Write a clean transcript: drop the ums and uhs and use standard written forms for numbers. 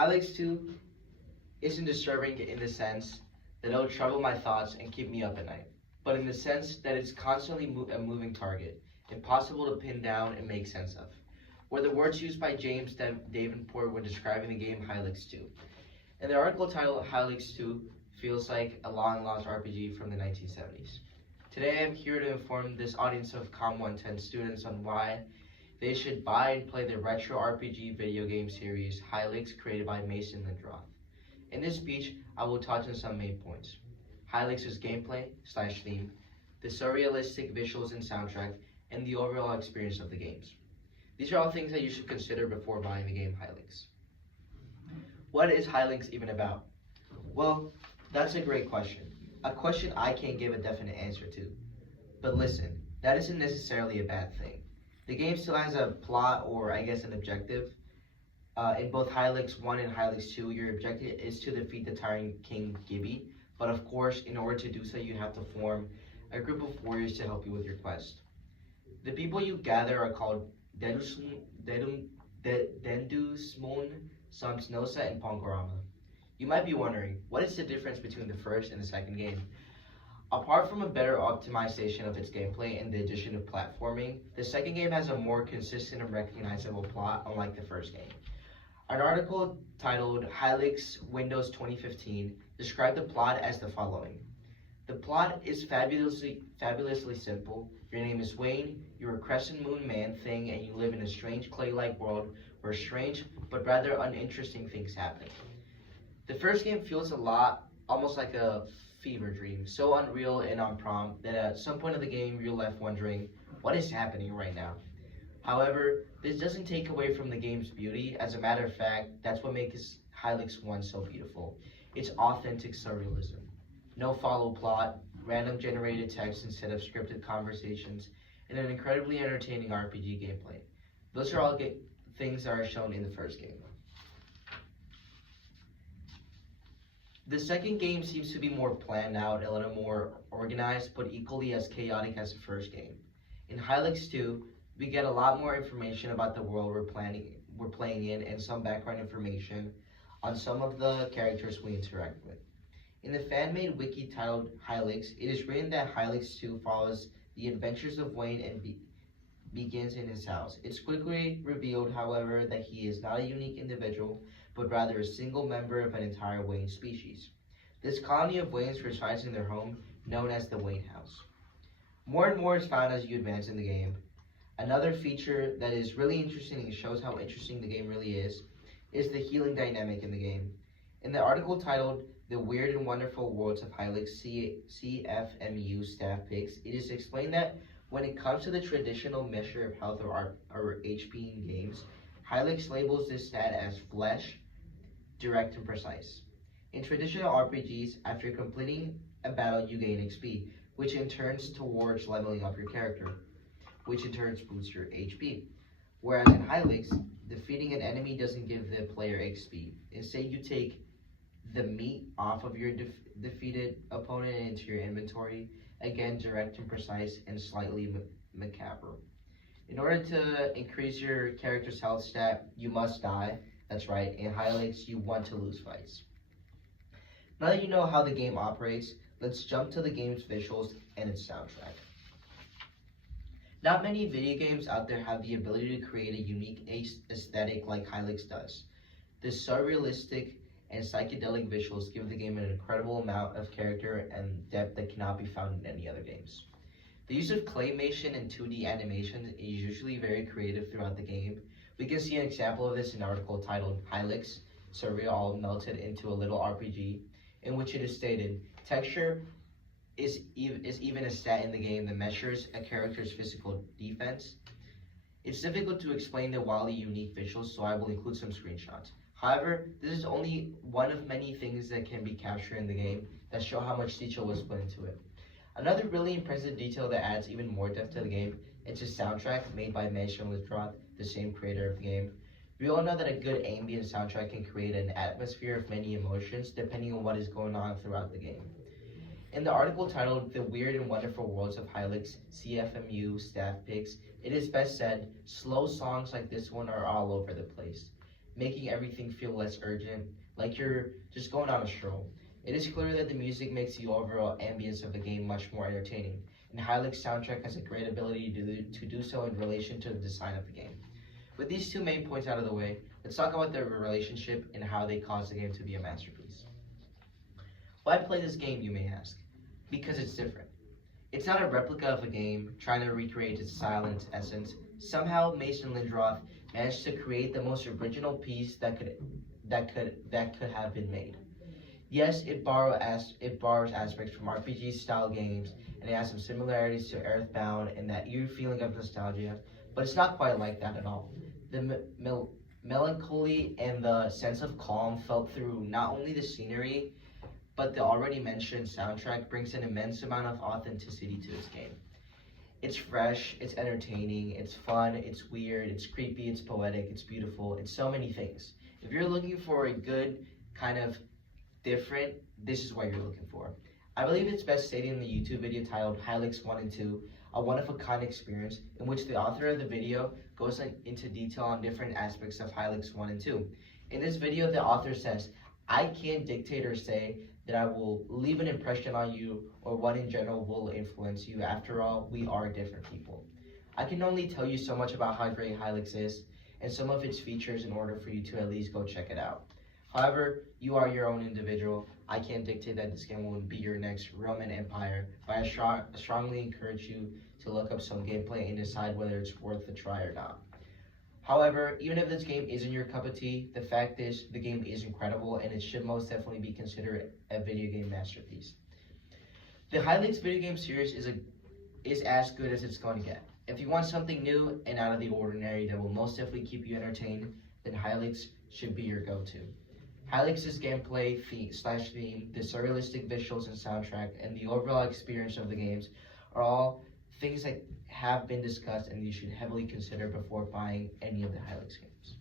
Hylix 2 isn't disturbing in the sense that it'll trouble my thoughts and keep me up at night, but in the sense that it's constantly a moving target, impossible to pin down and make sense of. Were the words used by James Davenport when describing the game Hylix 2. In the article titled Hylix 2 feels like a long-lost RPG from the 1970s. Today I'm here to inform this audience of COM 110 students on why they should buy and play the retro RPG video game series Hylix created by Mason Lindroth. In this speech, I will touch on some main points. Hylix's gameplay/theme, the surrealistic visuals and soundtrack, and the overall experience of the games. These are all things that you should consider before buying the game Hylix. What is Hylix even about? Well, that's a great question. A question I can't give a definite answer to. But listen, that isn't necessarily a bad thing. The game still has a plot, or I guess an objective. In both Hylix 1 and Hylix 2, your objective is to defeat the tyrant King Gibby, but of course, in order to do so, you have to form a group of warriors to help you with your quest. The people you gather are called Dendusmon, Samsnosa, and Pongorama. You might be wondering, what is the difference between the first and the second game? Apart from a better optimization of its gameplay and the addition of platforming, the second game has a more consistent and recognizable plot, unlike the first game. An article titled Hylix Windows 2015 described the plot as the following. The plot is fabulously simple. Your name is Wayne, you're a crescent moon man thing, and you live in a strange clay-like world where strange but rather uninteresting things happen. The first game feels a lot almost like a fever dream, so unreal and on prompt that at some point of the game you're left wondering, what is happening right now? However, this doesn't take away from the game's beauty. As a matter of fact, that's what makes Hylix 1 so beautiful. It's authentic surrealism. No follow plot, random generated text instead of scripted conversations, and an incredibly entertaining RPG gameplay. Those are all things that are shown in the first game. The second game seems to be more planned out, a little more organized, but equally as chaotic as the first game. In Hylix 2, we get a lot more information about the world we're playing in, and some background information on some of the characters we interact with. In the fan-made wiki titled Hylix, it is written that Hylix 2 follows the adventures of Wayne and begins in his house. It's quickly revealed, however, that he is not a unique individual, but rather a single member of an entire Wayne species. This colony of Waynes resides in their home, known as the Wayne House. More and more is found as you advance in the game. Another feature that is really interesting and shows how interesting the game really is the healing dynamic in the game. In the article titled The Weird and Wonderful Worlds of Hylix CFMU Staff Picks, it is explained that when it comes to the traditional measure of health or HP in games, Hylix labels this stat as flesh, direct, and precise. In traditional RPGs, after completing a battle, you gain XP, which in turns towards leveling up your character, which in turn boosts your HP. Whereas in Hylix, defeating an enemy doesn't give the player XP. Instead, you take the meat off of your defeated opponent into your inventory, again direct and precise and slightly macabre. In order to increase your character's health stat, you must die. That's right, in Hylix, you want to lose fights. Now that you know how the game operates, let's jump to the game's visuals and its soundtrack. Not many video games out there have the ability to create a unique aesthetic like Hylix does. The surrealistic and psychedelic visuals give the game an incredible amount of character and depth that cannot be found in any other games. The use of claymation and 2D animation is usually very creative throughout the game. We can see an example of this in an article titled Hylix, Surreal All Melted into a Little RPG, in which it is stated, texture is even a stat in the game that measures a character's physical defense. It's difficult to explain the wildly unique visuals, so I will include some screenshots. However, this is only one of many things that can be captured in the game that show how much detail was put into it. Another really impressive detail that adds even more depth to the game is the soundtrack made by Mason Lindroth, the same creator of the game. We all know that a good ambient soundtrack can create an atmosphere of many emotions depending on what is going on throughout the game. In the article titled The Weird and Wonderful Worlds of Hylix, CFMU Staff Picks, it is best said, slow songs like this one are all over the place. making everything feel less urgent, like you're just going on a stroll. It is clear that the music makes the overall ambience of the game much more entertaining, and Hylics soundtrack has a great ability to do so in relation to the design of the game. With these two main points out of the way, let's talk about their relationship and how they cause the game to be a masterpiece. Why play this game, you may ask? Because it's different. It's not a replica of a game trying to recreate its style and its essence. Somehow Mason Lindroth managed to create the most original piece that could have been made. Yes, it borrows aspects from RPG style games, and it has some similarities to Earthbound and that eerie feeling of nostalgia, but it's not quite like that at all. The melancholy and the sense of calm felt through not only the scenery, but the already mentioned soundtrack brings an immense amount of authenticity to this game. It's fresh, it's entertaining, it's fun, it's weird, it's creepy, it's poetic, it's beautiful, it's so many things. If you're looking for a good kind of different, this is what you're looking for. I believe it's best stated in the YouTube video titled Hylics 1 and 2, a one-of-a-kind experience, in which the author of the video goes into detail on different aspects of Hylics 1 and 2. In this video, the author says, I can't dictate or say that I will leave an impression on you or what in general will influence you. After all, we are different people. I can only tell you so much about how great Hylics is and some of its features in order for you to at least go check it out. However, you are your own individual. I can't dictate that this game will be your next Roman Empire, but I strongly encourage you to look up some gameplay and decide whether it's worth a try or not. However, even if this game isn't your cup of tea, the fact is the game is incredible and it should most definitely be considered a video game masterpiece. The Hylics video game series is as good as it's going to get. If you want something new and out of the ordinary that will most definitely keep you entertained, then Hylics should be your go-to. Hylics' gameplay theme, the surrealistic visuals and soundtrack, and the overall experience of the games are all things that have been discussed and you should heavily consider before buying any of the Hylics games.